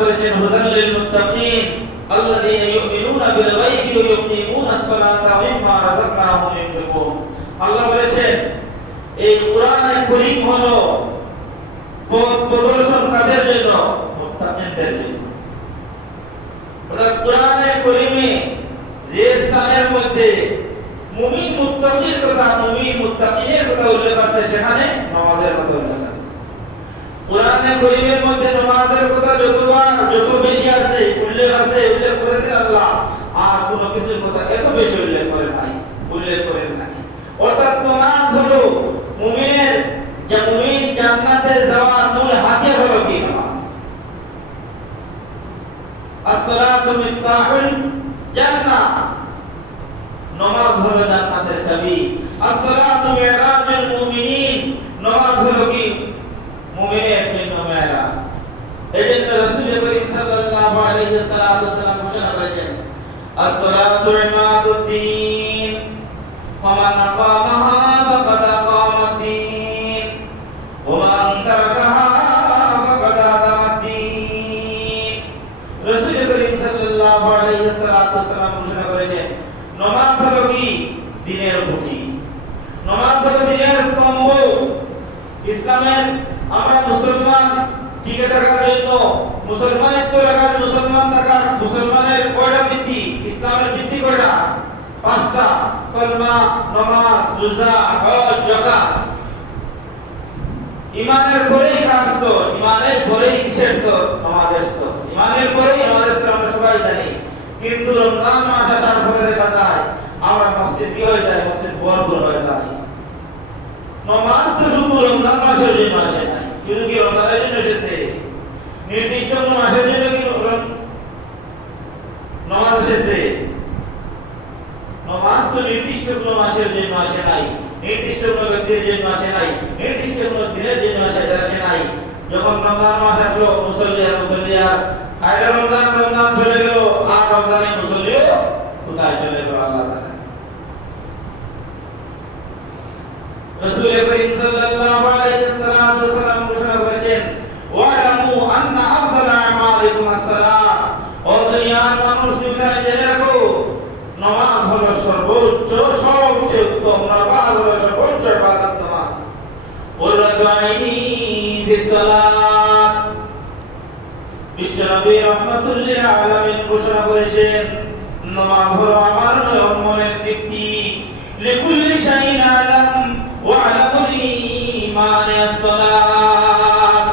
হুদাল লিল মুত্তাকিন আল্লাযীনা ইউমিনুনা বিল গায়বি ওয়া ইউকিমুনাস সালাতা ওয়া মিম্মা রাযাকনাহুম ইউনফিকুন। আল্লাহ বলেছেন এই কোরআনে কারীম হলো পথ প্রদর্শন কাদের জন্য? মুত্তাকিনদের জন্য। অর্থাৎ কোরআনে কারীমে যে স্থানের মধ্যে মুমিন মুত্তাকির কথা, মুমিন মুত্তাকিনের কথা উল্লেখ আছে সেখানে নামাজের কথা উল্লেখ আছে। কোরআনে কারীমের মধ্যে নামাজের কথা যত বেশি আছে উল্লেখ করেছেন আল্লাহ, আর কোনো কিছুর কথা এত বেশি উল্লেখ করেন নাই। অর্থাৎ নামাজ হলো মুমিনের, যে মুমিন জান্নাতে যাওয়ার মূল হাতিয়ার হলো কি? নামাজ। as-salatu miftahul জান্নাহ, নামাজ হলো জান্নাতের চাবি। as-salatu mi'rajul মুমিনিন, নামাজ হলো কি? মুমিনের জন্য মেরাজ। এজন্য রাসূল করিম সাল্লাল্লাহু আলাইহি ওয়াসাল্লাম ঘোষণা করেছেন as-salatu ইমাদুদ্দিন ফামান আকামাহা ফাকাদ আকামাদ্দিন ওয়া মান তারাকাহা ফাকাদ আদামাদ্দিন। রাসূল করিম সাল্লাল্লাহু আলাইহি ওয়াসাল্লাম ঘোষণা করেছেন নামাজ হলো কি? দ্বীনের খুঁটি। নামাজ হলো দ্বীনের স্তম্ভ। ইসলামের আমরা মুসলমান টিকে থাকার জন্য, মুসলমানিত্ব রাখার, মুসলমানের কয়টা ভিত্তি? ইসলামের ভিত্তি কয়টা? 5টা। কলমা, নামাজ, রোজা, হজ, যাকাত। ইমানের পরেই কার স্তর? ইমানের পরেই কিসের স্তর? নামাজের স্তর। ইমানের পরেই নামাজের স্তর আমরা সবাই জানি। কিন্তু রমজান মাস আসার পরে দেখা যায় আমরা মসজিদ কি হয়ে যায়? মসজিদ ভরপুর হয়ে যায়। নামাজ তো শুধু রমজান মাসের জন্য আসে নাই, শুধু কি রমজানের জন্য এসেছে? নির্দিষ্ট কোন মাসের জন্য কি নামাজ এসেছে? নামাজ তো নির্দিষ্ট কোন মাসের জন্য আসে নাই, নির্দিষ্ট কোন ব্যক্তির জন্য আসে নাই, নির্দিষ্ট কোন দিনের জন্য আসে নাই। যখন রমজান মাস আসলো মুসল্লি আর আগে রমজান চলে গেল, আর রমজানে মুসল্লিও কোথায় চলে গেল আল্লাহ তাআলা। রাসূল করিম সাল্লাল্লাহু আলাইহি ওয়াসাল্লাম ঘোষণা করেছেন ওয়ালামু আন্না আফযালা আমালিকুম as-সালাত। ও দুনিয়ার মানুষ, তোমরা জেনে রাখো নামাজ হলো সর্বোচ্চ, সবচেয়ে উত্তম। নামাজ হলো সর্বোচ্চ ইবাদত। নামাজ কুররাতু আইনি ফিস-সালাত। বিশ্বনবী রাহমাতুল লিল আলামিন ঘোষণা করেছেন নামাজ হলো আমার মনের তৃপ্তি। লিকুল্লি শাইইন আলাম ওয়া আলামুল ঈমান as-সালাত।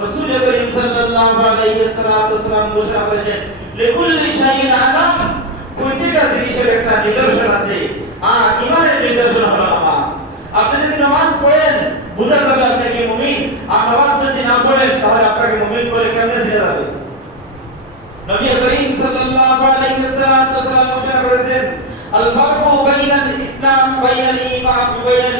রাসূল করিম সাল্লাল্লাহু আলাইহি ওয়াসাল্লাম ঘোষণা করেছেন লিকুল্লি শাইইন আলাম, প্রত্যেকটা জিনিসের একটা নিদর্শন আছে, আর ঈমানের নিদর্শন হলো নামাজ। আপনি যদি নামাজ পড়েন বুঝা যাবে আপনি কি মুমিন, আর নামাজ যদি না পড়েন তাহলে আপনাকে মুমিন বলে কেমনে চিনা যাবে? নবী করিম সাল্লাল্লাহু আলাইহি ওয়াসাল্লাম ঘোষণা করেছেন আল ফারকু বাইনাল ইসলাম বাইনাল ঈমান বাইনাল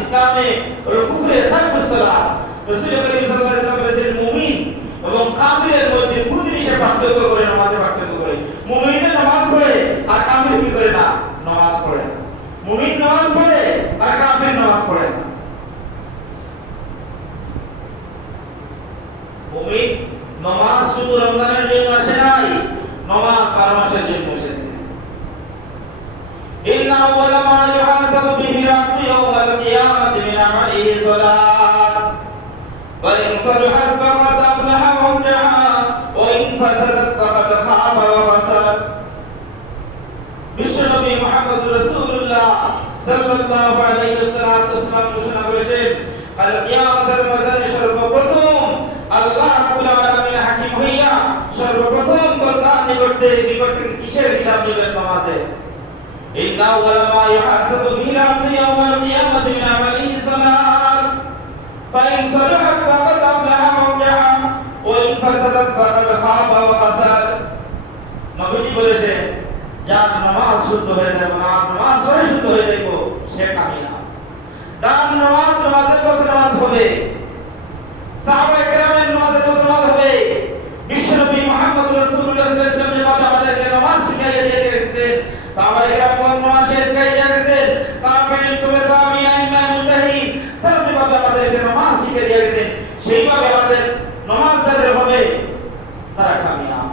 ইসলামে ওয়াল কুফরে তারকুস সালাত। রাসূল করিম সাল্লাল্লাহু আলাইহি ওয়াসাল্লাম বলেছেন মুমিন এবং কাফিরের মধ্যে কোন জিনিসের পার্থক্য করে? নামাজের পার্থক্য করে। মুমিন নামাজ পড়ে আর কাফির কি করে না? নামাজ পড়ে না। মুমিন নামাজ পড়ে আর কাফির নামাজ পড়ে না। মুমিন নামাজ শুধু রমজানের জন্য আসে নাই, নামাজ 12 মাসের জন্য এসেছে। ইন্না আউওয়ালা মা ইউহাসাবু বিহি আল-আবদু ইয়াওমাল কিয়ামাতি মিন আমালিহি সালাত ওয়া ইন সালাহাত ফাকাদ আফলাহা ওয়া আনজাহা ওয়া ইন ফাসাদাত ফাকাদ খাবা ওয়া খাসার। বিশ্বনবী মুহাম্মদুর রাসূলুল্লাহ সাল্লাল্লাহু আলাইহি ওয়াসাল্লাম ঘোষণা করেছেন কাল কিয়ামতের ময়দানে সর্বপ্রথম আল্লাহ রাব্বুল আলামিন হাকিম হইয়া সর্বপ্রথম বন্দার নিকট থেকে কিসের হিসাব নেবেন? নামাজের। ইন্না আউওয়ালা মা ইউহাসাবু বিহি আল-আবদু ইয়াওমাল কিয়ামাতি মিন আমালিহি সালাত ফা ইন সালাহাত ফাকাদ আফলাহা ওয়া আনজাহা ওয়া ইন ফাসাদাত ফাকাদ খাবা ওয়া খাসার। নবীজি বলেছেন যার নামাজ শুদ্ধ হয়ে যাবে না, নামাজ সহি শুদ্ধ হয়ে যাবে, সে কামিয়াব। তার নামাজের মতো নামাজ হবে, সাহাবায়ে কেরামের নামাজের মতো নামাজ হবে। বিশ্বনবী মুহাম্মদ রাসূলুল্লাহ সাল্লাল্লাহু আলাইহি ওয়াসাল্লাম যেভাবে আমাদেরকে নামাজ শিখিয়ে দিয়ে গেছেন, সাহাবায়ে কেরাম নামাজ শিখিয়ে দিয়ে গেছেন, তাবেঈন তাবেঈন আইম্মা মুজতাহিদিন তারা যেভাবে আমাদেরকে নামাজ শিখিয়ে দিয়ে গেছেন, সেইভাবে আমাদের তাদের নামাজ যাদের হবে তারা কামিয়াব।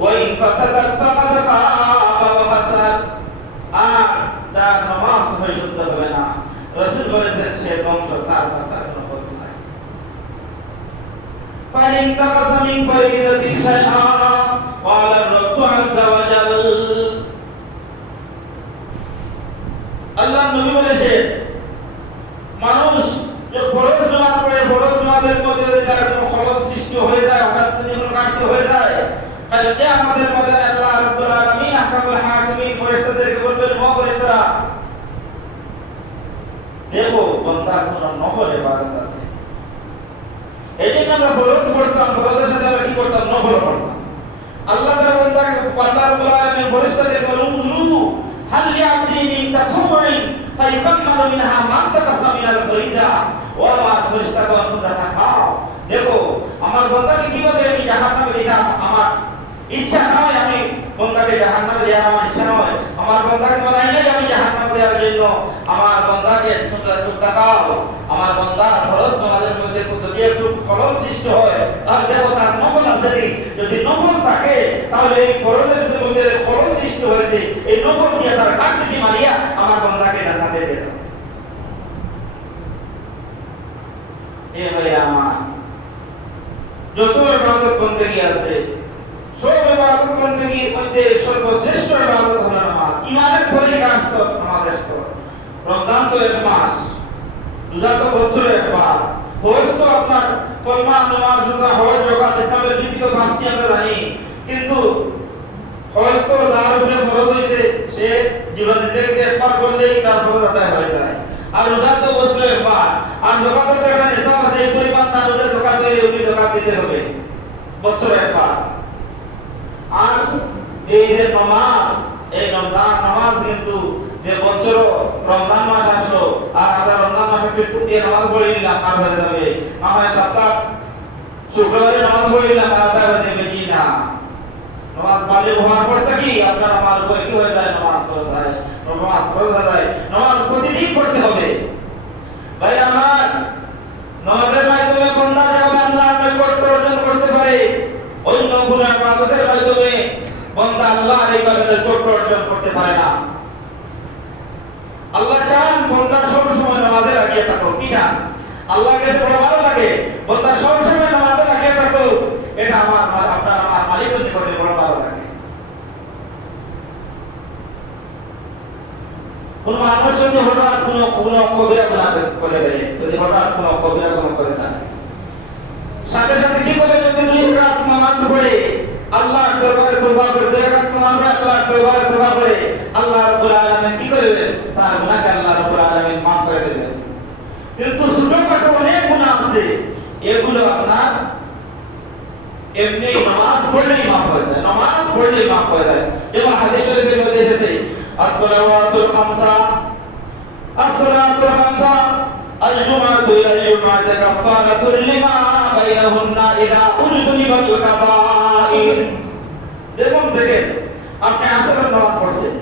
ওয়া ইন ফাসাদাত ফাকাদ খাবা ওয়া খাসার। আর যার নামাজ পরিশুদ্ধ হবে না, রাসূল বলেছেন সে ধ্বংস, তার কাছে কোনো পথ নাই। ফাইন তাকাসা মিন ফারিদাতি শাইআ ক্বালা রাব্বু আযজা ওয়া জাল। আল্লাহর নবী বলেছেন মানুষ যে ফরজ নামাজ পড়ে, ফরজ নামাজের মধ্যে যদি তার কোনো খলল সৃষ্টি হয়ে যায়, হঠাৎ যদি কোনো ঘাটতি হয়ে যায়, কাল কিয়ামতের ময়দানে আল্লাহ রাব্বুল আলামিন আহকামুল হাকিমিন ফেরেশতাদেরকে বলবেন, ও ফেরেশতারা দেখো বান্দার কোন নফল ইবাদত আছে। এই জন্য আমরা ফরজ পড়তাম, ফরজের সাথে আমরা কি করতাম? নফল পড়তাম। আল্লাহ তার বান্দাকে আল্লাহ রাব্বুল আলামিন ফেরেশতাদেরকে বলুন, উযরু হাল ইয়াবদি মিন তাতাওউইন ফায়ুকাম্মালু মিনহা মান তাকাসা মিনাল ফরিজা। ও আমার ফেরেশতাগণ, তোমরা তাকাও, দেখো আমার বান্দাকে কিভাবে আমি জাহান্নামে দিতাম। আমার ইচ্ছা নয় আমি বান্দাকে জাহান্নামে দেওয়ার, আমার ইচ্ছা নয়। আমার বান্দাকে বানাই নাই আমি জাহান্নামে দেওয়ার জন্য। আমার বান্দাকে সুন্দর করে তাকাও, আমার বান্দার ফরজ নামাজের মধ্যে যদি একটু খলল সৃষ্টি হয়, তাহলে দেখো তার নফল আছে নি। যদি নফল থাকে তাহলে এই ফরজের মধ্যে খলল সৃষ্টি হয়েছে, এই নফল দিয়ে তার ঘাটতি মারিয়া আমার বান্দাকে জান্নাতে দিয়ে দাও। এ ভাইরা আমার, যত ইবাদত বন্দেগী আছে, সব ইবাদত বন্দেগীর মধ্যে সর্বশ্রেষ্ঠ ইবাদত হলো নামাজ। ঈমানের পরীক্ষা আসতো নামাজের স্তর। রমজান তো এক মাস, রোজা তো বছরে একবার, হজ তো আপনার কলমা, নামাজ, রোজা, হজ, যাকাত, ইসলামের ভিত্তি তো পাঁচটি আমরা জানি। কিন্তু হজ তো যার উপরে ফরজ হয়েছে সে জীবনে দেখতে একবার করলেই তার ফরজ আদায় হয়ে যায়। আর রোজা তো বছরে একবার। আর যাকাতের তো একটা নিসাব আছে, এই পরিমাণ তার উপরে যাকাত হইলে উনি যাকাত দিতে হবে বছরে একবার। আর এই যে নামাজ, এই রমজান নামাজ কিন্তু যে বছর রমজান মাস আসলো আর আমরা রমজান মাসে ফিরতে দিয়ে নামাজ পড়ে নিলাম আর হয়ে যাবে, না হয় সপ্তাহ শুক্রবারে নামাজ পড়ে নিলাম আর আদায় হয়ে যাবে কি না। নামাজ পালে হওয়ার পর থেকে আপনার আমার উপরে কি হয়ে যায়? নামাজ ফরজ হয়, নামাজ ফরজ হয়ে যায়। নামাজ প্রতিদিন পড়তে হবে। ভাই আমার, নামাজের মাধ্যমে বান্দা যেভাবে আল্লাহর নৈকট্য অর্জন করতে পারে, অন্য কোন ইবাদতের মাধ্যমে বান্দা আল্লাহর ইবাদতের নৈকট্য অর্জন করতে পারে না। আল্লাহ চান বান্দা সব সময় নামাজে লাগিয়ে থাকো। কি চান? আল্লাহর কাছে বড় ভালো লাগে বান্দা সব সময় নামাজে লাগিয়ে থাকো। এটা আমার আপনার আমার মালিকের নিকটে বড় ভালো লাগে। কোন মানুষ যদি হঠাৎ কোনো কবিরা গুনাহ করে ফেলে, যদি হঠাৎ কোনো কবিরা গুনাহ করে ফেলে, সাথে সাথে কি করে? যদি দুই রাকাত নামাজ পড়ে আল্লাহর দরবারে তওবা করে, দুই রাকাত নামাজ পড়ে আল্লাহর দরবারে তওবা করে, আল্লাহ রাব্বুল আলামিন কি করবেন? তার গুনাহকে আল্লাহ রাব্বুল আলামিন maaf করে দেবেন। কিন্তু ছোটখাটো অনেক গুনাহ আছে, এগুলো আপনার এমনি নামাজ পড়লেই maaf হয়ে যায়, নামাজ পড়লেই maaf হয়ে যায়। যেমন হাদিস শরীফের মধ্যে এসেছে, as-salawatul khamsa, as-salatul khamsa al-jum'atu ila al-jum'ati kaffaratun lima bainahunna idha ujtunibat al-kaba'ir। যেমন দেখেন আপনি আসরের নামাজ পড়ছেন,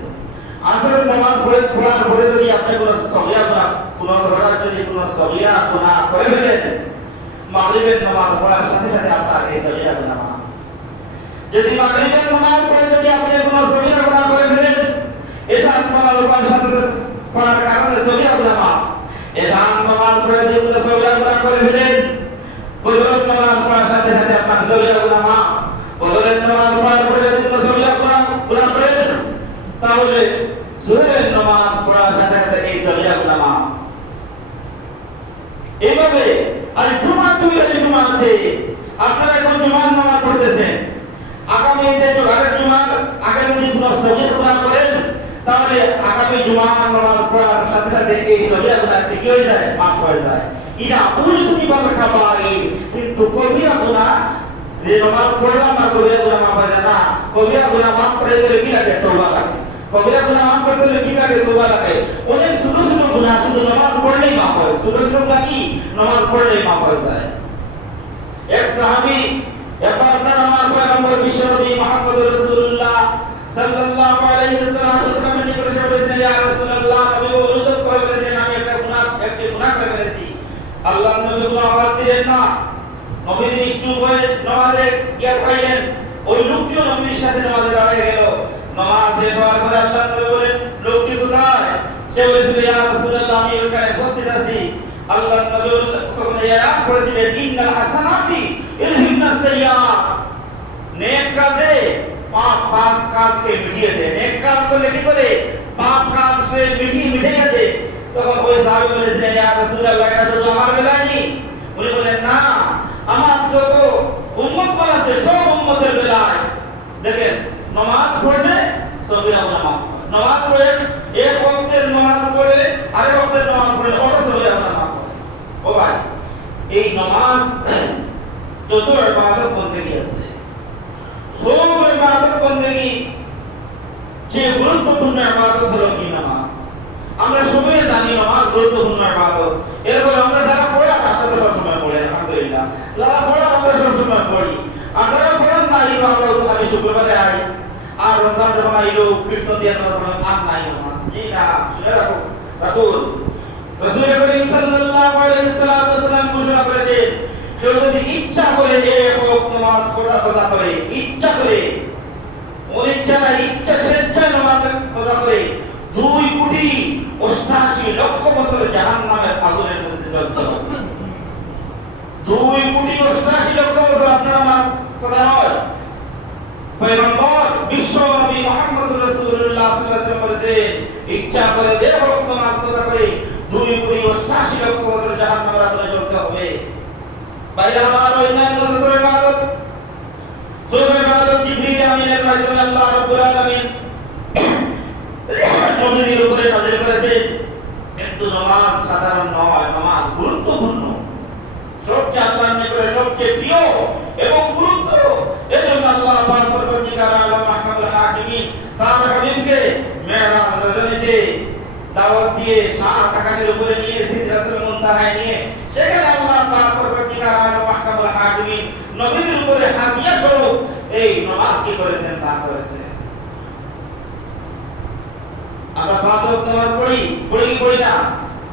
আসরের নামাজ পড়ার পরে যদি আপনি কোনো সগীরা গুনাহ, কোনো ধরনের যদি কোনো সগীরা গুনাহ করে ফেলেন, মাগরিবের নামাজ পড়ার সাথে সাথে আপনার এই সগীরা গুনাহ মাফ। যদি মাগরিবের নামাজ পড়ে যদি আপনি কোনো সগীরা গুনাহ করে ফেলেন, এশার নামাজ পড়ার সাথে পড়ার কারণে সগীরা গুনাহ মাফ। এশার নামাজ পড়ে যদি কোনো সগীরা গুনাহ করে ফেলেন, ফজরের নামাজ পড়ার সাথে সাথে আপনার সগীরা গুনাহ মাফ। ফজরের নামাজ পড়ার পরে যদি কোনো সগীরা গুনাহ করেন, তাহলে জোহরের নামাজ পড়ার সাথে সাথে এই সগীরা গুনাহ মাফ। এইভাবে আর জুমাতে জুমাতে আপনারা এখন জুমার নামাজ পড়তেছেন, আগামী যে জুমার আগে যদি কোনো সগীরা গুনাহ করেন, তাহলে আগামী জুমার নামাজ পড়ার সাথে সাথে এই সগীরা গুনাহ কি হয়ে যায়? মাফ হয়ে যায়। এটা তুমি বল খাবাই, কিন্তু কবিরা গুনাহ যে নামাজ পড়লাম না কবিরা গুনাহ মাফ হয়ে যায় না। কবিরা গুনাহ মাফ করে দিলে কি লাগে? তওবা লাগে। কবিরা গুনাহ মাফ করতে হলে কি লাগে? তওবা লাগে। অনেক ছোট ছোট গুনাহ শুধু নামাজ পড়লেই মাফ হয়, ছোট ছোট গুনাহ কি নামাজ পড়লেই মাফ হয়ে যায়। এক সাহাবী একবার আপনার আমার পয়গম্বর বিশ্বনবী মুহাম্মদ রাসূলুল্লাহ সাল্লাল্লাহু আলাইহি ওয়াসাল্লাম নিকটে এসে বলেছেন, ইয়া রাসূলুল্লাহ, নবী গো অনুতপ্ত হয়ে বলেছেন, আমি একটি গুনাহ করে ফেলেছি। আল্লাহর নবী কোনো আওয়াজ দিলেন না, নবীর নিশ্চুপ হয়ে নামাজে গিয়ে পাইলেন, ওই লোকটিও নবীর সাথে নামাজে দাঁড়িয়ে গেল। নামাজ শেষ হওয়ার পরে আল্লাহর নবী বলেন, লোকটি কোথায়? সে বলেছিল, ইয়া রাসূলুল্লাহ, আমি ওখানে উপস্থিত আছি। আল্লাহর নবী তখন এই আয়াত পড়েছিলেন, ইন্নাল হাসানাতি ইউযহিবনাস সাইয়্যাত। নেক কাজে পাপ কাজকে মিটিয়ে দেয়। নেক কাজ করলে কি করে? পাপ কাজকে মিটিয়ে দেয়। তখন ওই সাহাবী বলেছিলেন, ইয়া রাসূলুল্লাহ, এটা শুধু আমার বেলায় নেই। উনি বলেন, না, আমার যত উম্মতগণ আছে সব উম্মতের বেলায়। দেখেন, নামাজ পড়লে সবিরা গুনাহ, নামাজ পড়ে এক ওয়াক্তের নামাজ পড়ে আরেক ওয়াক্তের নামাজ পড়লে অটো সবিরা গুনাহ। ও ভাই, এই নামাজ যত ইবাদত বন্দেগী আছে, সব ইবাদত বন্দেগী যে গুরুত্বপূর্ণ ইবাদত হলো কি? নামাজ। আমরা সবাই জানি নামাজ গুরুত্বপূর্ণ ইবাদত। এরপরে আমরা যারা পড়ি, আমরা তো সবসময় পড়ি আলহামদুলিল্লাহ, যারা পড়ি আমরা সবসময় পড়ি। আপনারা পড়েন না, এই আমরা তো খালি শুক্রবারে আই, আর রমজান যখন আইলো কীর্তন দিয়ে আর নাই নামাজ। জি না, শুনে রাখুন। রাসূল করিম সাল্লাল্লাহু আলাইহি ওয়াসাল্লাম ঘোষণা করেছেন, কেউ যদি ইচ্ছা করে এক ওয়াক্ত নামাজ পড়া করে, ইচ্ছা করে, অনিচ্ছা না, ইচ্ছা স্বেচ্ছায় নামাজ পড়া করে, 2,88,00,000 বছর জাহান্নামের আগুনের মধ্যে জ্বলতে হবে। 2,88,00,000 বছর, আপনার আমার কথা নয়। পয়গম্বর বিশ্ব নবী মুহাম্মদুর রাসূলুল্লাহ সাল্লাল্লাহু আলাইহি ওয়াসাল্লাম বলেছেন, ইচ্ছা করে দেহ নামাজ পড়া করে 2,88,00,000 বছর জাহান্নামের আগুনে জ্বলতে হবে। বাইরে আমার অন্যান্য যত ইবাদত, সব ইবাদত জিবরিল আমিনের মাধ্যমে আল্লাহ রাব্বুল আলামিন নবীর উপরে নাযিল করেছেন। কিন্তু নামাজ সাধারণ নয়, নামাজ গুরুত্বপূর্ণ, সবচেয়ে আল্লাহর নিকটে সবচেয়ে প্রিয় এবং গুরুত্ব। এজন্য আল্লাহ পাক পরবর্তীকার আলম মাহকামুল হাকিমিন তার হাবিবকে মেরাজ রজনীতে দাওয়াত দিয়ে সাত আকাশের উপরে নিয়ে সিদরাতুল মুনতাহায় নিয়ে, সেখানে আল্লাহ পাক পরবর্তীকার আলম মাহকামুল হাকিমিন নবীদের উপরে হাদিয়া স্বরূপ এই নামাজ কি করেছেন? তা করেছেন। আমরা 5 ওয়াক্ত নামাজ পড়ি কি পড়ি না?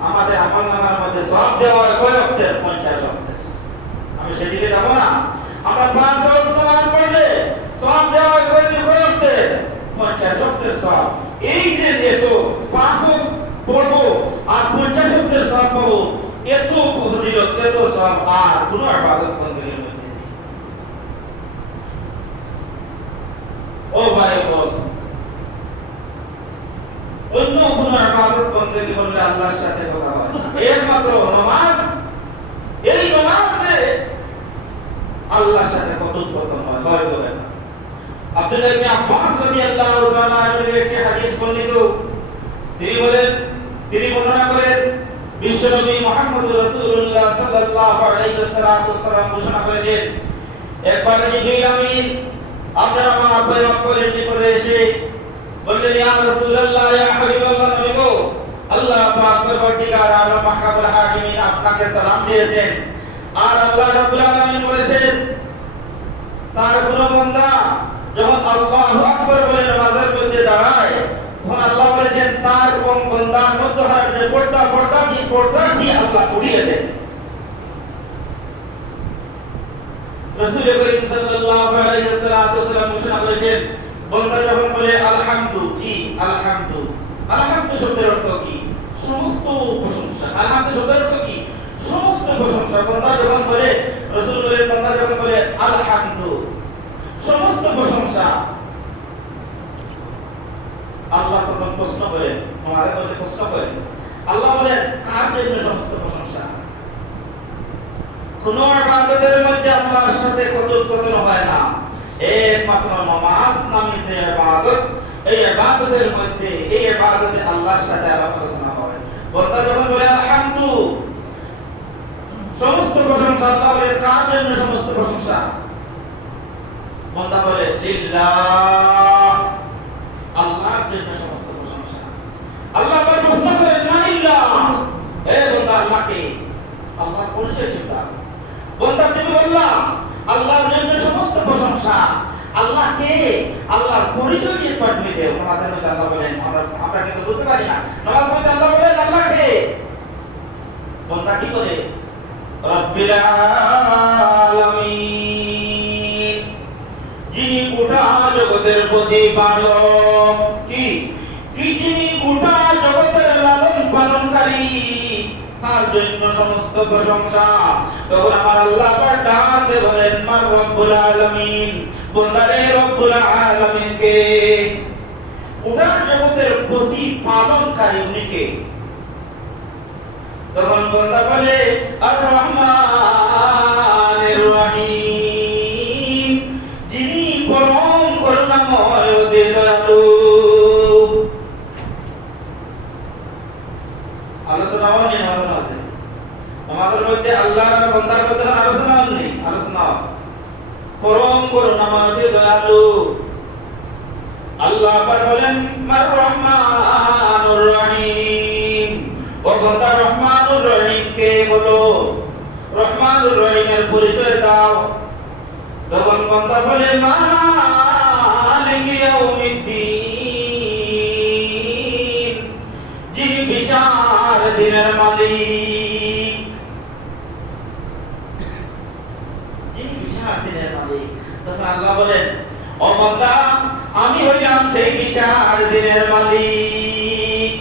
আমাদের আমলনামার মধ্যে সওয়াব দেওয়া হয় কয় ওয়াক্তের? 50 ওয়াক্তের। আমি সেদিকে যাব না। আমরা 5 ওয়াক্ত নামাজ পড়লে সওয়াব দেওয়া হয় কয় ওয়াক্তের? 50 ওয়াক্তের সওয়াব। এই যে এত 5 ওয়াক্ত পড়বো আর 50 ওয়াক্তের সওয়াব পাবো, এত ফজিলত, এত সওয়াব আর কোনো ইবাদত বন্দেগীর মধ্যে নেই। ও ভাই বল, অন্য কোন ইবাদত বন্দেগী করলে আল্লাহর সাথে কথা হয়, একমাত্র নামাজ। এই নামাজে আল্লাহর সাথে কথোপকথন হয় বলে না। আব্দুল্লাহ ইবনে আব্বাস রাদিয়াল্লাহু তাআলা আনহু একটি হাদিস বর্ণিত, তিনি বর্ণনা করেন, বিশ্বনবী মুহাম্মদুর রাসূলুল্লাহ সাল্লাল্লাহু আলাইহি ওয়াসাল্লাম ঘোষণা করেছেন, একবার জিবরিল আমিন আপনার আমার পয়গম্বরের নিকটে এসে বললেন, ইয়া রাসূলুল্লাহ, ইয়া হাবিবাল্লাহ, নবী গো, আল্লাহ পাক পরবর্তীকার আলম মাহকামুল হাকিমিন আপনাকে সালাম দিয়েছেন। আর আল্লাহ রাব্বুল আলামিন বলেছেন, তার কোন বান্দা যখন আল্লাহু আকবার বলে নামাজের মধ্যে দাঁড়ায়, তখন আল্লাহ বলেছেন তার কোন বান্দার মধ্যখানে যে পর্দাটি আল্লাহ উঠিয়ে দেন। রাসূল করিম সাল্লাল্লাহু আলাইহি ওয়াসাল্লাম ঘোষণা করেছেন, বান্দা যখন বলে আলহামদু, কি আলহামদু, আলহামদু শব্দের অর্থ কি? সমস্ত প্রশংসা। আলহামদু শব্দের অর্থ কি? সমস্ত প্রশংসা। বান্দা যখন বলে, রাসূল বলেন, বান্দা যখন বলে আলহামদু, সমস্ত প্রশংসা, আল্লাহ তখন প্রশ্ন করেন, আমাদের মধ্যে প্রশ্ন করেন, আল্লাহ বলেন কার জন্য সমস্ত প্রশংসা? কোন ইবাদতের মধ্যে আল্লাহর সাথে কথোপকথন হয় না, একমাত্র নামাজ নামে যে ইবাদত, এই ইবাদতের মধ্যে, এই ইবাদতে আল্লাহর সাথে আলাপ আলোচনা হয়। বান্দা যখন বলে আলহামদু, সমস্ত প্রশংসা, আল্লাহ বলেন কার জন্য সমস্ত প্রশংসা? বান্দা বলে লিল্লাহ, আল্লাহর জন্য সমস্ত প্রশংসা। আল্লাহ আবার প্রশ্ন করেন, মানিল্লাহ, হে বান্দা আল্লাহকে, আল্লাহর পরিচয় চিন্তা। বান্দা তুমি বললা আল্লাহর জন্য সমস্ত প্রশংসা, আল্লাহকে, আল্লাহর পরিচয় নিয়ে পাঠিয়ে দেও। নামাজের মধ্যে আল্লাহ বলেন, আমরা কিন্তু বুঝতে পারি না, নামাজের মধ্যে আল্লাহ বলেন আল্লাহকে। বান্দা কি করে? রব্বিল আলামিন, যিনি গোটা জগতের প্রতিপালক। কি যিনি গোটা জগতের লালন পালনকারী, তার জন্য সমস্ত প্রশংসা। তখন আমার আল্লাহ পাক ডাকতে বলেন, মান রব্বুল আলামিন, বন্দারে রব্বুল আলামিন কে? গোটা জগতের প্রতিপালনকারী উনি কে? তখন বন্দা বলে, আর রহমানির রহিম, যিনি পরম করুণাময় ও দয়ালু। আলোচনা হয়নি আমাদের মাঝে, আমাদের মধ্যে আল্লাহ আর বান্দার মধ্যে আলোচনা হয়নি। আলোচনা পরম করুণাময় দয়ালু আল্লাহ পাক বলেন, মার রহমানুর রহিম, ও বান্দা রহমানুর রহিম কে বলো, রহমানুর রহিমের পরিচয় দাও। তখন বান্দা বলে, মালিকি ইয়াউমিদ্দিন, যিনি বিচার দিনের মালিক, যিনি বিচার দিনের মালিক। তখন আল্লাহ বলেন, ও বান্দা, আমি হইলাম সেই বিচার দিনের মালিক।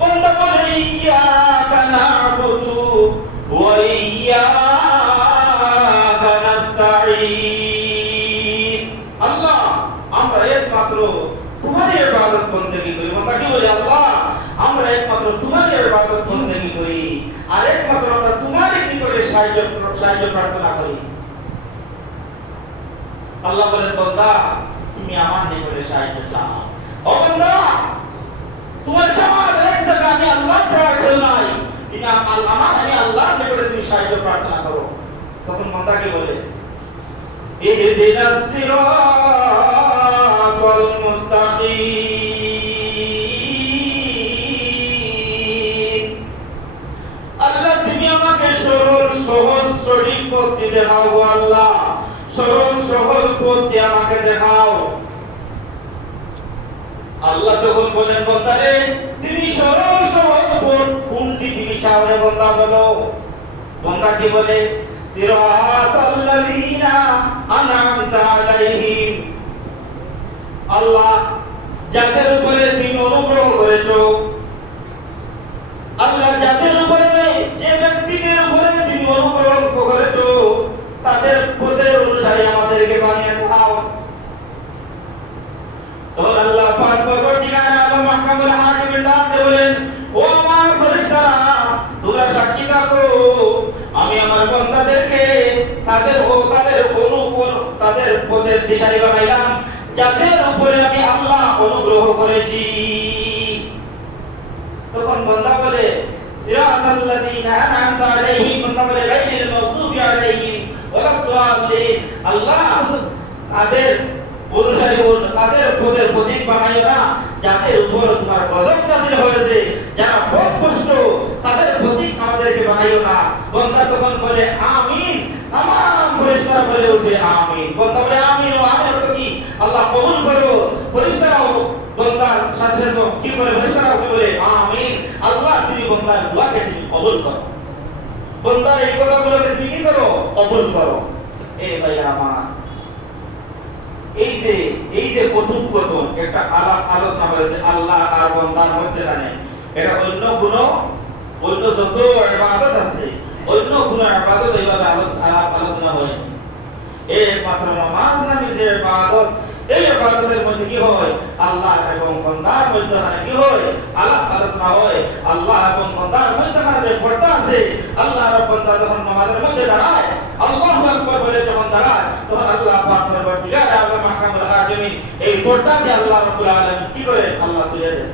বান্দা বলে, ইয়্যাকা না'বুদু ওয়া ইয়্যাকা নাস্তাঈন। আল্লাহ, আমরা একমাত্র তোমারই ইবাদত বন্দেগী করি। বান্দা কি বলে, আল্লাহ, আমরা একমাত্র তোমারই ইবাদত বন্দেগী করি, আর একমাত্র আমরা তোমারই নিকটে সাহায্য প্রার্থনা করি। আল্লাহ বলেন, বান্দা, তুমি আমার নিকটে সাহায্য চাও। ও বান্দা, তোমার চাওয়ার এক জায়গা আমি আল্লাহ ছাড়া কেউ নাই, তুমি আমি আল্লাহর নিকটে তুমি সাহায্য প্রার্থনা করো। তখন বান্দা কি বলে, ইহদিনাস সিরাতাল মুস্তাকিম। আল্লাহ, তুমি আমাকে সরল সহজ সঠিক পথ দেখাও গো আল্লাহ, সরল সহজ পথ আমাকে দেখাও। আল্লাহ তখন বলেন, বান্দারে, তুমি সরল সহজ পথ কোনটি তুমি চাও রে বান্দা, বলো। বান্দা কি বলে, সিরাতাল্লাযীনা আন'আমতা আলাইহিম। আল্লাহ, যাদের উপরে তুমি অনুগ্রহ করেছো, আল্লাহ যাদের উপরে, যে ব্যক্তিদের উপরে তুমি অনুগ্রহ করেছো, তাদের পথের অনুসারী আমাদেরকে বানিয়ে দাও। তখন আল্লাহ পাক পরবর্তীকার আলম মাহকামুল হাকিমের ডাকতে বলেন, ও আমার ফেরেশতারা, তোমরা সাক্ষী থাকো, আমি আমার বান্দাদেরকে তাদের পথের দিশারি বানাইলাম, যাদের উপরে আমি আল্লাহ অনুগ্রহ করেছি। তখন বান্দা বলে, সিরাতাল্লাযীনা আন'আমতা আলাইহিম, বান্দা বলে, গায়রিল মাগদুবি আলাইহিম ওয়ালাদ-দাল্লিন। আল্লাহ, তাদের অনুসারী তাদের পথের প্রতীক বানাইও না, যাদের উপর তোমার গজব নাযিল হয়েছে, যারা পথভ্রষ্ট, তাদের প্রতীক আমাদেরকে বানাইও না। বান্দা তখন বলে, আমিন। तमाम ফেরেশতারা বলে ওঠে আমিন। বান্দা বলে আমিন, ও আমিন অর্থ কি? আল্লাহ কবুল করো। ফেরেশতারাও বান্দার সাথে সাথে কি বলে? ফেরেশতারাও কি বলে? আমিন। আল্লাহ, তুমি বান্দার দোয়াকে তুমি কবুল করো। বান্দার এই কথাগুলোকে তুমি কি করো? কবুল করো। এই ভাই আমার, এই যে কথোপকথন, একটা আলোচনা হয়েছে আল্লাহ আর বান্দার মধ্যখানে, এটা অন্য যত ইবাদত আছে, অন্য কোন ইবাদত এইভাবে আলোচনা হয়। একমাত্র নামাজ নামে যে ইবাদত, এই ইবাদতের মধ্যে কি হয়? আল্লাহ এবং বান্দার মধ্যখানে কি হয়? আলাপ আলোচনা হয়। আল্লাহ এবং বান্দার মধ্যখানে যে পর্দা আছে, আল্লাহ আর বান্দা যখন নামাজের মধ্যে দাঁড়ায়, আল্লাহু আকবার বলে যখন দাঁড়ায়, তখন আল্লাহ পাক পরবর্তীকার আলম মাহকামুল হাকিমিন এই পর্দাকে আল্লাহ রাব্বুল আলামিন কি করে? আল্লাহ তুলে দেন।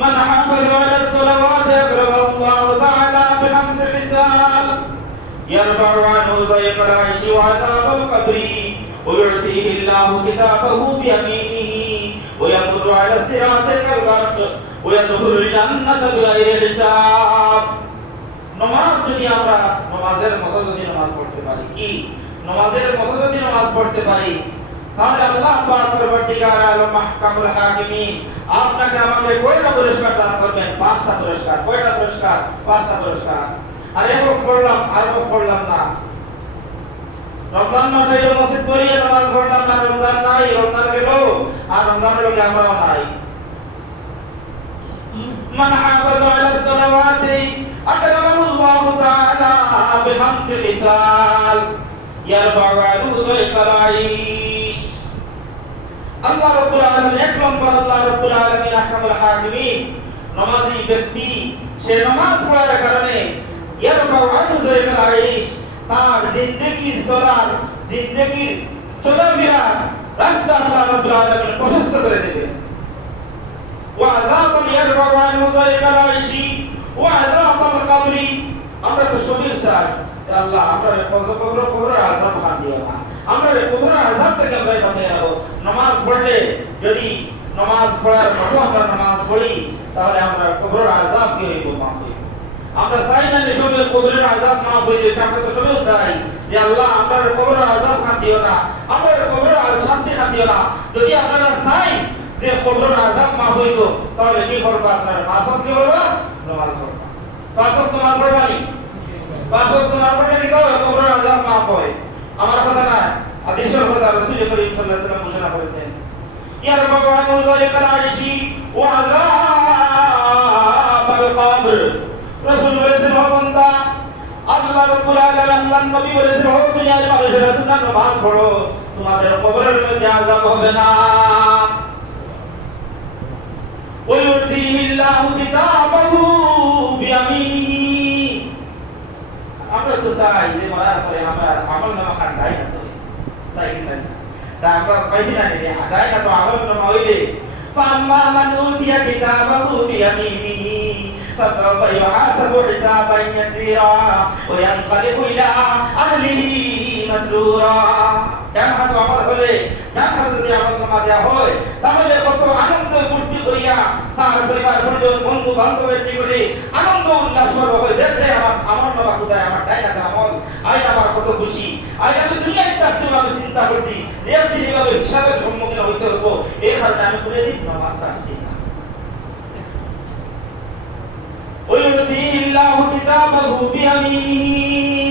من حافظ على الصلوات أكرم الله تعالى بخمس خصال يرفع عنه ضيق العيش وعذاب القبر ويعطيه الله كتابه بيمينه ويمر على الصراط كالبرق ويدخل الجنة بغير حساب। নামাজ যদি আমরা নামাজের মতো যদি নামাজ পড়তে পারি, কি নামাজের মতো যদি নামাজ পড়তে পারি, তাহলে আল্লাহ পাক পরবর্তীকার আলম মাহকামুল হাকিমিন আপনাকে আমাকে কয়টা পুরস্কার দান করবেন? 5টা পুরস্কার। কয়টা পুরস্কার? 5টা পুরস্কার। আর এও পড়লাম আরও পড়লাম না। রমজান মাস হইলো মসজিদ পড়িয়ে নামাজ পড়লাম না, রমজান নাই, রমজান গেল আর রমজানের লগে আমরাও নাই। মান হাফাযা আলা সালাওয়াতি আকরামাহুল্লাহু তাআলা বিখামসি খিসাল ইয়ারফা'ু আনহু যায়কাল আইশ। আল্লাহ রাব্বুল আলামিন, এক নম্বর আল্লাহ রাব্বুল আলামিন আহকামুল হাকিমিন, নামাজি ব্যক্তি সে নামাজ পড়ার কারণে ইয়ারফা'ু আনহু যায়কাল আইশ, তার জিন্দেগির চলার, জিন্দেগির চলাফেরার রাস্তা আল্লাহ রাব্বুল আলামিন প্রশস্ত করে দেবেন। ওয়া আযাবাল ইয়ারফা'ু আনহু যায়কাল আইশি ওয়া আযাবাল কবরি। আমরা তো সবই চাই আল্লাহ আমরা কবরের আযাব খান দিও না, আমরা কবরের আযাব থেকে আমরা বাঁচিয়ে রাখো। নামাজ পড়লে যদি নামাজ পড়ার মতো আমরা নামাজ পড়ি তাহলে আমরা কবরের আযাব কি হইব? মাফ হইব। আমরা চাই না যে সবে কবরের আযাব মাফ হয়ে যাবে, আমরা তো সবেও চাই যে আল্লাহ আমরা কবরের আযাব খান দিও না, আমরা কবরের শাস্তি খান দিও না। যদি আপনারা চাই যে কবরের আযাব মাফ হইতো তাহলে কি করবা? আপনারা 5 ওয়াক্ত কি করবা? নামাজ পড়বা। 5 ওয়াক্ত নামাজ পড়বা নি? 5 ওয়াক্ত নামাজ পড়লে কি কবরের আযাব মাফ হয়? আমার কথা না, হাদিসের কথা। রাসূল করিম সাল্লাল্লাহু আলাইহি ওয়াসাল্লাম ঘোষণা করেছেন, ইয়ারফা'ু আনহু যালিকাল আইশি ওয়া আযাবাল কবর। রাসূল বলেছেন, ও বান্দা, আল্লাহ রাব্বুল আলামিন, আল্লাহর নবী বলেছেন, ও দুনিয়ার মানুষেরা তোমরা নামাজ পড়ো, তোমাদের কবরের মধ্যে আযাব হবে না। ওয়া ইউতিহিল্লাহু কিতাবাহু বিয়ামিনিহি। আমরা তো চাই যে মরার পরে আমরা আমলনামা খান নাই না, তো চাই কি চাই না? তা আমরা পাইছি না যে আদায় না তো আমলনামা হইলে ফাম্মা মান উতিয়া কিতাবাহু বিয়ামিনিহি فسوف يحاسب حسابا يسيرا وينقلب إلى أهله مسرورا। ডান হাতে আমল হলে, ডান হাতে যদি আমলনামা দেয়া হয় তাহলে কত আনন্দ ফুর্তি করিয়া তার পরিবার পরিজন বন্ধু বান্ধবের নিকটে আনন্দ উল্লাস করবো, দেখলে আমার আমলনামা কোথায়, আমার ডান হাতে আমল, আজ আমার কত খুশি। আজ আমি দুনিয়ায় থাকতে আমি চিন্তা করছি যে একদিন এভাবে হিসাবের সম্মুখীন হইতে হবো, এই কারণে আমি কোনোদিন নামাজ ছাড়ছি না। ওয়াইউতিহিল্লাহু কিতাবাহু বিয়ামিনিহি।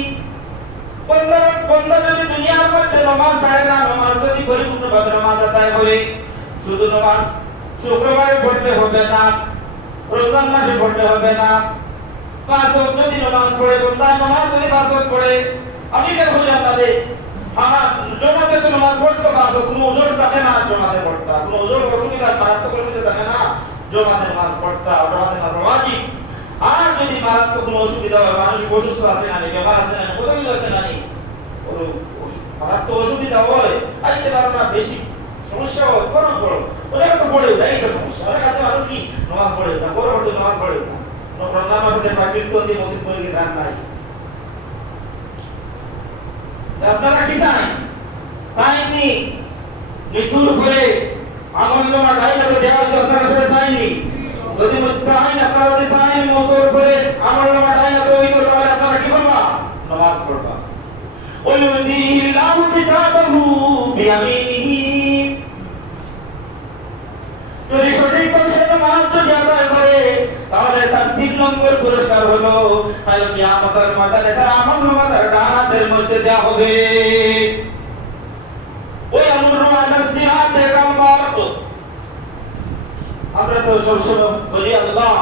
বান্দা যদি দুনিয়ার মধ্যে নামাজ ছাড়ে না, নামাজ যদি পরিপূর্ণভাবে নামাজ আদায় করে, শুধু নামাজ শুক্রবারে পড়লে হবে না, রমজান মাসে পড়লে হবে না, 5 ওয়াক্ত যদি নামাজ পড়ে, বান্দা নামাজ যদি 5 ওয়াক্ত পড়ে, আমি কেন বললাম না যে হ্যাঁ জমাতে তো নামাজ পড়তে 5 ওয়াক্ত, কোনো ওজোর থাকে না জমাতে পড়তা, কোনো ওজোর অসুবিধা মারাত্মক অসুবিধা থাকে না জমাতে নামাজ পড়তা, জমাতে নামাজ ওয়াজিব। আর যদি মারাত্মক কোনো অসুবিধা হয়, মানসিক অসুস্থ আছে না, বেমার আছে না, কোথাও আছে না, মারাত্মক অসুবিধা হয়, আইতে পারো না, বেশি সমস্যা হয়, করো পড়ো, ওরা তো পড়ে না, এই তো সমস্যা। অনেক আছে মানুষ কি নামাজ পড়ে না, বড় বড় নামাজ পড়ে না, রমজান মাসে মাগরিব পড়তে মসজিদ পড়ে গেছে আর নাই। আপনারা কি চাই? চাইনি মৃত্যুর পরে আমলনামা ডাইরেক্ট দেওয়া হয়তো আপনারা সবাই চাইনি। যদি চাইন, আপনারা যদি চাইন মওতের পরে আমলনামা ডাইরেক্ট হইতো তাহলে আপনারা কি করবা? নামাজ পড়বা। ওয়াইউতিহিল্লাহু কিতাবাহু বিয়ামিনিহি। যদি সঠিকভাবে সে নামাজ যদি আদায় করে তাহলে তার 3 নম্বর পুরস্কার হলো কাল কিয়ামতের ময়দানে তার আমলনামা তার ডান হাতের মধ্যে দেয়া হবে। ওয়ায়ামুরু আলা সিরাতি কাল-বারক। আমরা তো সবসময় বলি আল্লাহ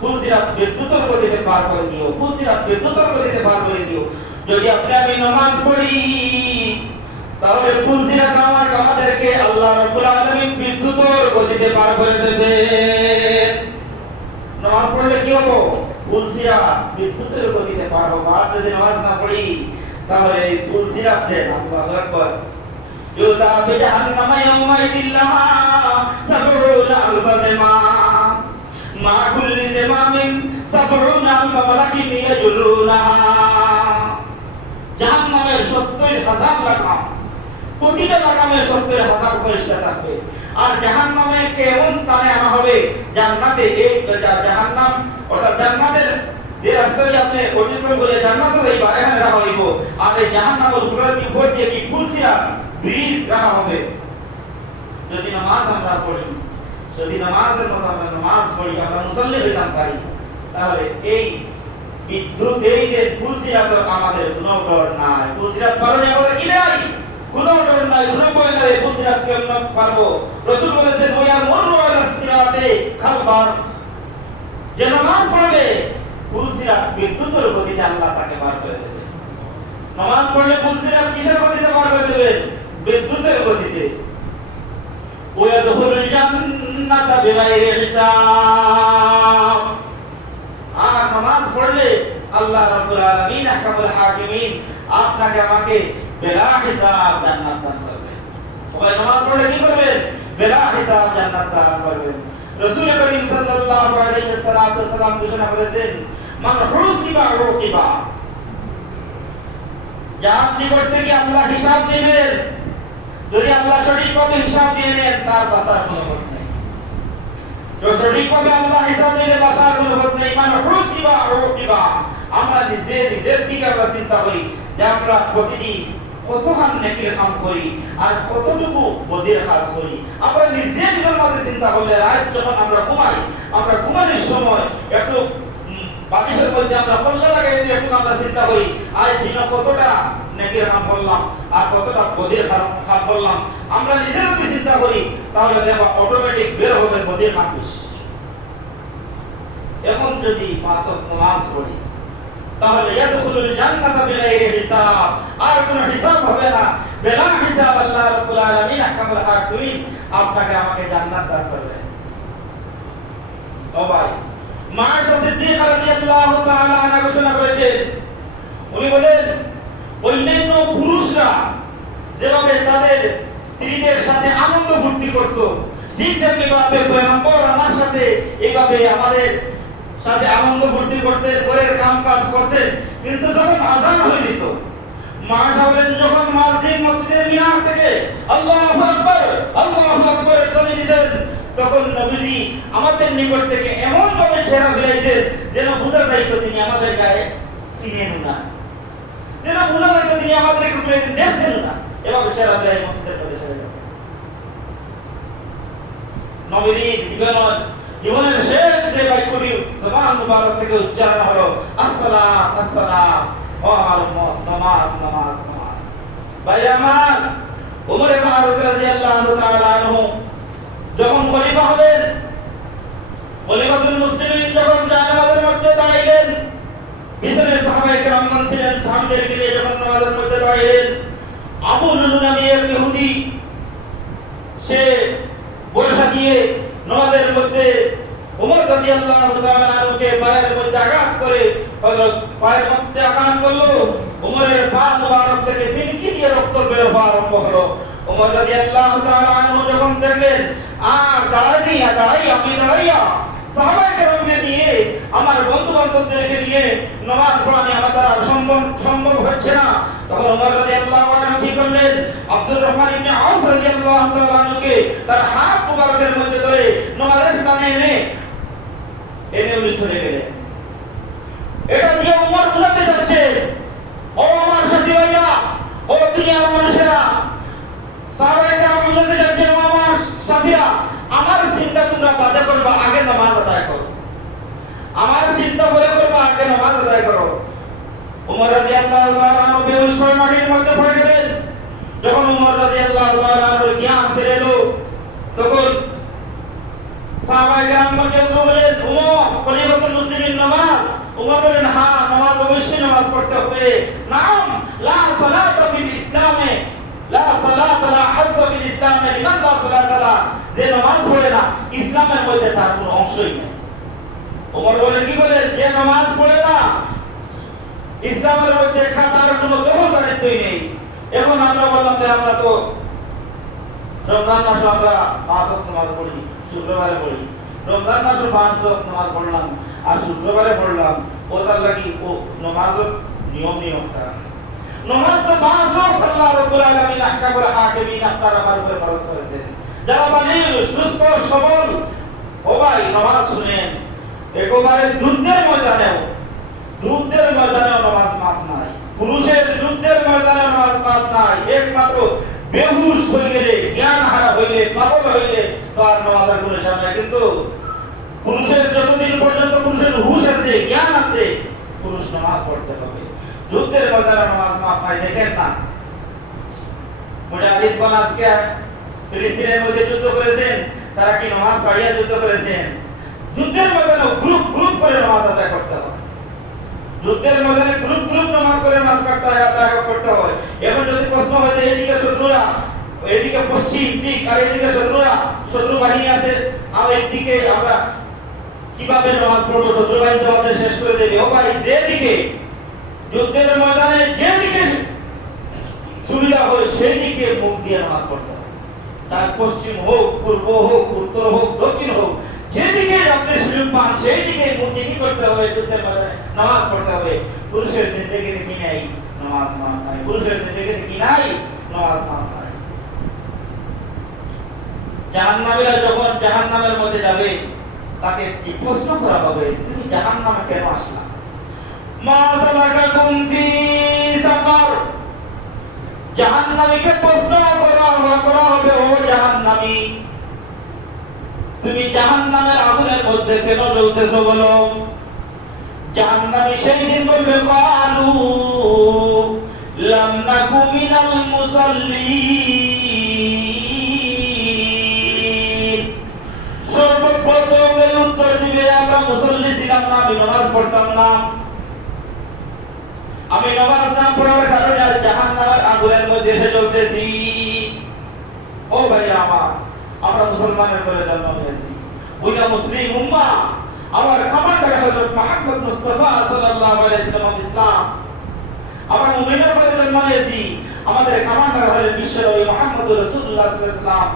ফুলসিরাত বিদ্যুতের গতিতে পার করে দিও, ফুলসিরাত বিদ্যুতের গতিতে পার করে দিও। যদি আমি নামাজ পড়ি তাহলে ফুলসিরাত আমাদেরকে আল্লাহ রাব্বুল আলামিন বিদ্যুতের গতিতে পার করে দেবে। নামাজ পড়লে কি হবো? ফুলসিরাত বিদ্যুতের গতিতে পার হবো। আর যদি নামাজ না পড়ি তাহলে ফুলসিরাত দেন। আল্লাহু আকবার। ইউতা বিজাহান্নামা ইয়াউমাইদিন লাহা 70,000 জামা মা কুল্লি জামামিন 70,000 মালাকিন ইয়াজুরুনাহা। জাহান্নামের 70,000 লাগাম, প্রতিটা লাগামে 70,000 ফেরেশতা থাকবে। আর জাহান্নামকে এমন স্থানে আনা হবে জান্নাতে, জাহান্নাম অর্থাৎ জান্নাতের যে রাস্তা দিয়ে আপনি অতিক্রম করে জান্নাতে যাইবা, এখানে রাখা হইব। আর এই জাহান্নামের উপর দিয়ে কি ফুলসিরাত ব্রিজ রাখা হবে। যদি নামাজ আমরা পড়ি, যদি নামাজের মতো আমরা নামাজ পড়ি, আমরা মুসল্লি হইতাম পারি, তাহলে এই বিদ্যুৎ এই যে পুলসিরাত আমাদের কোনো ডর নাই। পুলসিরাত পালনে আমাদের কি নাই? কোনো ডর নাই, কোনো ভয় নাই। পুলসিরাত কেমন পারবো? রাসূল বলেছেন ওয়া মুরু আলা সিরাতে খালবার, যে নামাজ পড়বে পুলসিরাত বিদ্যুতের গতিতে আল্লাহ তাকে পার করে দেবে। নামাজ পড়লে পুলসিরাত কিসের গতিতে পার করে দেবে? বিদ্যুতের গতিতে। ওয়াদখুলুল জান্নাতা বিগাইরি হিসাব। আর নামাজ পড়লে আল্লাহ রাব্বুল আলামিন আহকামুল হাকিমিন আপনাকে আমাকে বিলা হিসাব জান্নাত দান করবেন। সবাই নামাজ পড়লে কি করবেন? বিলা হিসাব জান্নাত দান করবেন। রাসূল করিম সাল্লাল্লাহু আলাইহি ওয়াসাল্লাম ঘোষণা করেছেন, মান হুসিবা উকিবা, যার নিকট থেকে আল্লাহ হিসাব নেবেন, যদি আল্লাহ সঠিকভাবে হিসাব নিয়ে নেন তার বাঁচার কোনো পথ নেই। তো সঠিকভাবে আল্লাহ হিসাব নিলে বাঁচার কোনো পথ নেই। মানে হুসিবা উকিবা, আমরা নিজের দিকে আমরা চিন্তা করি যে আমরা প্রতিদিন কতখান নেকির কাম করি আর কতটুকু বদির কাজ করি। আমরা নিজের মাঝে চিন্তা করলে রাত যখন আমরা ঘুমাই, আমরা ঘুমানোর সময় একটু বালিশের মধ্যে আমরা কল্লা লাগাই দিয়ে একটু আমরা চিন্তা করি আজ দিনে কতটা নেকির কাম করলাম আর কতটা বদির কাম করলাম। আমরা নিজেরা যদি চিন্তা করি তাহলে দেখবা অটোমেটিক বের হবে বদির কাম বেশি। এখন যদি 5 ওয়াক্ত নামাজ পড়ি তাহলে ইয়াদখুলুল জান্নাতা বিগাইরি হিসাব, আর কোনো হিসাব হবে না। বিলা হিসাব আল্লাহ রাব্বুল আলামিন আহকামুল হাকিমিন আপনাকে আমাকে জান্নাত দান করবেন। ও ভাই, মায়েশা সিদ্দিকা রাদিয়াল্লাহু তাআলা আনহা ঘোষণা করেছেন, উনি বলেন অন্যান্য পুরুষরা যেভাবে তাদের স্ত্রীদের সাথে আনন্দ ফুর্তি করত, ঠিক তেমনি ভাবে পয়গম্বর আমার সাথে এইভাবে আমাদের সাথে আনন্দ ফুর্তি করতেন, ঘরের কাম কাজ করতেন। কিন্তু যখন আযান হয়ে যেত, মায়েশা বলেন যখন মুয়াজ্জিন মসজিদের মিনার থেকে আল্লাহু আকবার ধ্বনি দিতেন, তখন নবীজি আমাদের নিকট থেকে এমন ভাবে চেহারা ফিরাইতেন যেন বোঝা যাইত তিনি আমাদের গায়ে চিনেন না, যেন বোঝা যাইত তিনি আমাদেরকে কোনোদিন দেখছেন না। এভাবে চেহারা ফিরাই মসজিদের মধ্যে চলে যেতেন। নবীজি জীবনের শেষ যে বাক্যটি জবান মুবারক থেকে উচ্চারণ হলো আসসালাত আসসালাত, ও আমার উম্মত, নামাজ নামাজ নামাজ। ভাইরা আমার, ওমর ফারুক রাদিয়াল্লাহু তাআলা আনহু যখন খলিফা হলেন, খলিফাতুল মুসলিমিন যখন নামাজের মধ্যে দাঁড়াইলেন, পিছনে সাহাবায়ে কেরামগণ ছিলেন, সাহাবীদেরকে নিয়ে যখন নামাজের মধ্যে দাঁড়াইলেন, আবু লুলু নামে এক ইহুদি সে বর্ষা দিয়ে নামাজের মধ্যে ওমর রাদিয়াল্লাহু তাআলা আনহুকে পায়ের মধ্যে আঘাত করে, পায়ের মধ্যে আঘাত করলো, ওমরের পা মুবারক থেকে ফিনকি দিয়ে রক্ত বের হওয়া আরম্ভ হলো। ওমর রাদিয়াল্লাহু তাআলা আনহু যখন দেখলেন আর দাঁড়াইয়া সাহাবায়ে কেরামকে নিয়ে, আমার বন্ধু বান্ধবদেরকে নিয়ে নামাজ পড়ানো আমার দ্বারা সম্ভব হচ্ছে না, তখন ওমর রাদিয়াল্লাহু আনহু কি করলেন? আব্দুর রহমান ইবনে আউফ রাদিয়াল্লাহু তাআলা আনহুকে তার হাত মুবারকের মধ্যে ধরে নামাজের স্থানে এনে উনি চলে গেলেন। এটা দিয়ে ওমর বুঝাতে চাচ্ছে, ও আমার সাথী ভাইরা, ও দুনিয়ার মানুষেরা, সাহাবায়ে কেরাম বুঝাতে চাচ্ছেন, ও আমার সাথীরা, আমার চিন্তা তোমরা বাদে করবা, আগে নামাজ আদায় করো। আমার চিন্তা পরে করবা, আগে নামাজ আদায় করো। ওমর রাদিয়াল্লাহু তাআলা আনহু বেহুশ হয়ে মাটির মধ্যে পড়ে গেলেন। যখন ওমর রাদিয়াল্লাহু তাআলা আনহু জ্ঞান ফিরে এলো, তখন সাহাবায়ে কেরামগণ কেউ বলেন, ওমর খলিফাতুল মুসলিমিন নামাজ। ওমর বলেন, হ্যাঁ নামাজ অবশ্যই নামাজ পড়তে হবে। নাম লা সালাতা ফিল ইসলামে, লা সালাতা লা হাজ্জা ফিল ইসলামে লিমান লা সালাতা লা, যে নামাজ পড়ে না ইসলামের মধ্যে তার কোনো অংশই নেই। ওমর বলেন, কি বলেন? যে নামাজ পড়ে না ইসলামের মধ্যে তার কোনো দখলদারিত্বই নেই। এখন আমরা বললাম যে আমরা তো রমজান মাসে আমরা 5 ওয়াক্ত নামাজ পড়ি, শুক্রবারে পড়ি। রমজান মাসে 5 ওয়াক্ত নামাজ পড়লাম আর শুক্রবারে পড়লাম, ও তার লাগি ও নামাজের নিয়মটা নামাজ তো 5 ওয়াক্ত আল্লাহ রাব্বুল আলামিন আহকামুল হাকিমিন আপনার আমার উপরে ফরজ করেছেন। যারা বালিগ সুস্থ সবল, ও ভাই নামাজ শুনেন, একেবারে যুদ্ধের ময়দানেও নামাজ মাফ নাই, পুরুষের যুদ্ধের ময়দানে নামাজ মাফ নাই, একমাত্র বেহুশ হয়ে গেলে, জ্ঞান হারা হইলে, পাগল হইলে তো আর নামাজের কোনো হিসাব নাই। কিন্তু পুরুষের যতদিন পর্যন্ত পুরুষের হুশ আছে, জ্ঞান আছে, পুরুষ নামাজ পড়তে হবে। যুদ্ধের বাজারে নামাজ মাফ নাই। দেখেন না, মুজাহিদগণ আজকে ফিলিস্তিনের মধ্যে যুদ্ধ করেছেন, তারা কি নামাজ ছাড়িয়া যুদ্ধ করেছেন? যুদ্ধের ময়দানে গ্রুপ গ্রুপ করে নামাজ আদায় করতে হয়। যুদ্ধের ময়দানে গ্রুপ গ্রুপ নামাজ করে নামাজ পড়তে হয়, আদায় করতে হয়। এখন যদি প্রশ্ন হয় যে এদিকে শত্রুরা, এদিকে পশ্চিম দিক আর এদিকে শত্রুরা, শত্রু বাহিনী আছে, আর একদিকে আমরা কিভাবে নামাজ পড়বো? শত্রু বাহিনী তো আমাদের শেষ করে দেবে। ও ভাই, যেদিকে যুদ্ধের ময়দানে যেদিকে সুবিধা হয় সেই দিকে মুখ দিয়ে নামাজ পড়তে হবে। তার পশ্চিম হোক, পূর্ব হোক, উত্তর হোক, দক্ষিণ হোক, যেদিকে আপনি সুযোগ পান সেই দিকে মুখ দিয়ে কি করতে হবে? যুদ্ধের ময়দানে নামাজ পড়তে হবে। পুরুষের জিন্দেগিতে কি নাই? নামাজ মাফ নাই। পুরুষের জিন্দেগিতে কি নাই? নামাজ মাফ নাই। জাহান্নামীরা যখন জাহান্নামের মধ্যে যাবে, তাকে একটি প্রশ্ন করা হবে, তুমি জাহান্নামে কেন আসলা? মা সালাকাকুম ফি সাকার। জাহান্নামীকে প্রশ্ন করা হবে, ও জাহান্নামী, তুমি জাহান্নামের আগুনের মধ্যে কেন জ্বলতেছো বলো? জাহান্নামী সেই দিন বলবে, ক্বালু লাম নাকু মিনাল মুসাল্লিন। সর্বপ্রথম এই উত্তর দিবে, আমরা মুসল্লি ছিলাম না, আমি নামাজ পড়তাম না। আমি নামাজ না পড়ার কারণে আজ জাহান্নামের আগুনের মধ্যে এসে জ্বলতেছি। ও ভাইরা আমার, আমরা মুসলমানের ঘরে জন্ম নিয়েছি। ওইটা মুসলিম উম্মাহ, আমার কমান্ডার হযরত মুহাম্মদ মুস্তাফা সাল্লাল্লাহু আলাইহি ওয়াসাল্লাম ইসলাম। আমরা মুমিনের ঘরে জন্ম নিয়েছি, আমাদের কমান্ডার হলেন বিশ্বনবী মুহাম্মদ রাসূলুল্লাহ সাল্লাল্লাহু আলাইহি ওয়াসাল্লাম।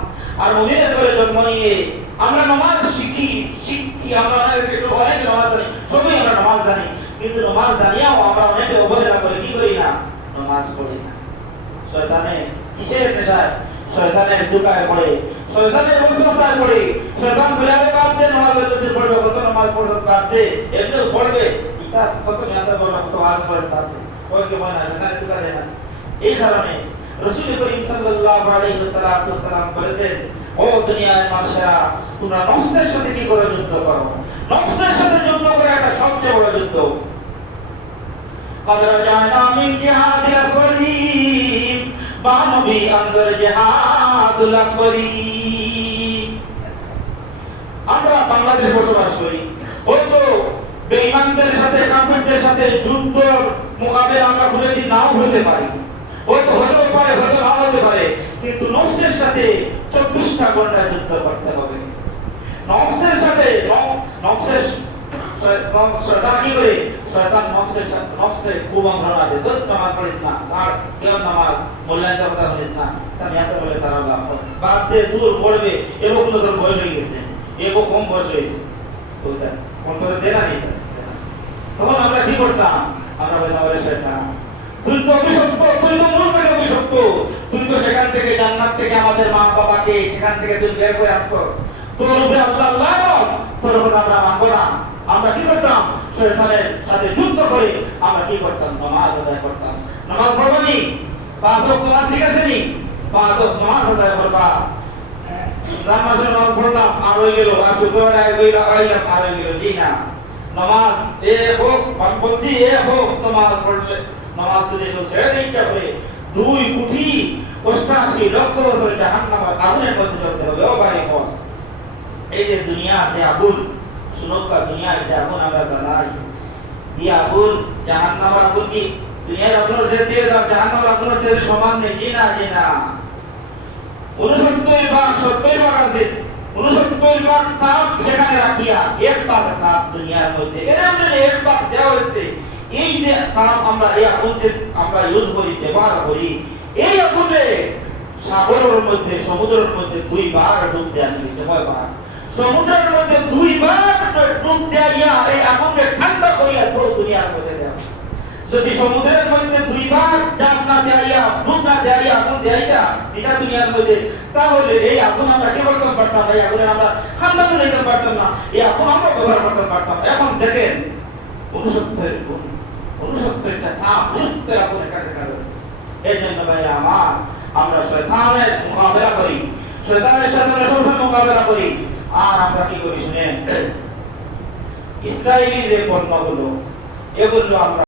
আর মুমিনের ঘরে জন্ম নিয়ে আমরা নামাজ শিখি। আমরা অনেক নামাজ জানি, সবই আমরা নামাজ জানি, কিন্তু নামাজ জানিয়াও আমরা অনেকে অবহেলা করে কি করি না? নামাজ পড়ি না। শয়তানে কিসের পেশায়? শয়তানের দুকায় পড়ে, শয়তানের ওয়াসওয়াসায় পড়ে। শয়তান বলে, আরে বাদ দে, নামাজের মধ্যে পড়বে, কত নামাজ পড়বে বাদ দে, এমনি পড়বে, এটা কত মেসা পড়বে, কত ওয়াজ পড়বে বাদ দে, ওই কি মনে হয় শয়তানের দুকা দেয় না। এই কারণে রাসূল করিম সাল্লাল্লাহু আলাইহি ওয়াসাল্লাম বলেছেন, ও দুনিয়ার মানুষেরা, তোমরা নফসের সাথে কি করে যুদ্ধ করো? নফসের সাথে যুদ্ধ করে একটা সবচেয়ে বড় যুদ্ধ। قد رجعنا من جهاد الأسودين بانبي أندر جهاد الأكبرين। আমরা বাংলাদেশে বসবাস করি, ওই তো বেঈমানদের সাথে, কাফিরদের সাথে যুদ্ধ মোকাবেলা আমরা খুঁজেছি, নাও হতে পারি, ওই তো হতেও পারে, হয়তো নাও হতে পারে, কিন্তু নফসের সাথে 24টা ঘন্টা যুদ্ধ করতে হবে। নফসের সাথে নফসের শয়তান কি করে? শয়তান নফসে খুব অঙ্গনা দেয়, তো নামাজ পড়িস না, আর কেউ নামাজ মূল্যায়ন করতে পারিস না, তাই আসা বলে তারা বাদ দে, দূর পড়বে, এবং তোর বয়স হয়ে গেছে, এবং কম বয়স হয়েছে, ওইটা অন্তরে দেনা নেই। তখন আমরা কি করতাম? আমরা বলতাম, বলে শয়তান, তুই তো অভিশপ্ত, তুই তো মূল থেকে অভিশপ্ত, তুই তো সেখান থেকে জান্নাত থেকে আমাদের মা বাবাকে সেখান থেকে তুই বের করে আনছস, তোর উপরে আল্লাহ লানত, তোর উপরে আমরা মানবো না। আমরা কি করতাম? শয়তানের সাথে যুদ্ধ করে আমরা কি করতাম? নামাজ আদায় করতাম। নামাজ পড়বো নি? 5 ওয়াক্ত নামাজ ঠিক আছে নি? 5 ওয়াক্ত নামাজ আদায় করবা। জান মাসে নামাজ পড়লাম, আর হয়ে গেল, আর শুক্রবার আইলাম, আর হয়ে গেল, জি না। নামাজ এ হোক, আমি বলছি এ হোক, তোমার পড়লে নামাজ যদি ছেড়ে দিতে ইচ্ছা করে 2 কোটি 88 লক্ষ বছর জাহান্নামের আগুনের মধ্যে জ্বলতে হবে। ও ভাই বোন, এই যে দুনিয়া আছে আগুন, সুরক্ষা দুনিয়া আছে আগুন, আমরা জ্বালাই এই আগুন, জাহান্নামের আগুন কি দুনিয়ার আগুনের যেতে জাহান্নামের আগুনের যেতে সমান নেই? জি না, জি না। 69 ভাগ 70 ভাগ আছে, 69 ভাগ তাপ সেখানে রাখিয়া 1 ভাগ তাপ দুনিয়ার মধ্যে, এর মধ্যে 1 ভাগ দেওয়া হয়েছে। এই যে তাপ আমরা এই আগুনকে আমরা ইউজ করি, ব্যবহার করি, এই আগুনে সাগরের মধ্যে, সমুদ্রের মধ্যে 2 বার ডুব দেওয়া হয়েছে। কয়বার? সমুদ্রের মধ্যে 2 বার ডুব দেয়া, এই আগুনকে ঠান্ডা করিয়া পুরো দুনিয়ার মধ্যে দেওয়া। যদি সমুদ্রের মধ্যে 2 বার জাপ না দেয়া, ডুব না দেয়া, আগুন দেয়া এটা দুনিয়ার মধ্যে, তাহলে এই আগুন আমরা কি করতে পারতাম? এই আগুনে আমরা খান্দাতে যেতে পারতাম না, এই আগুন আমরা ব্যবহার করতে পারতাম। এখন দেখেন 69টা তাপ উঠতে আগুনে কাটে কাটে। এই জন্য ভাইরা আমার, আমরা শয়তানের মোকাবেলা করি, শয়তানের সাথে আমরা সবসময় মোকাবেলা করি। আর আমরা কি করি শুনেন, ইসরায়েলি যে পণ্যগুলো এগুলো আমরা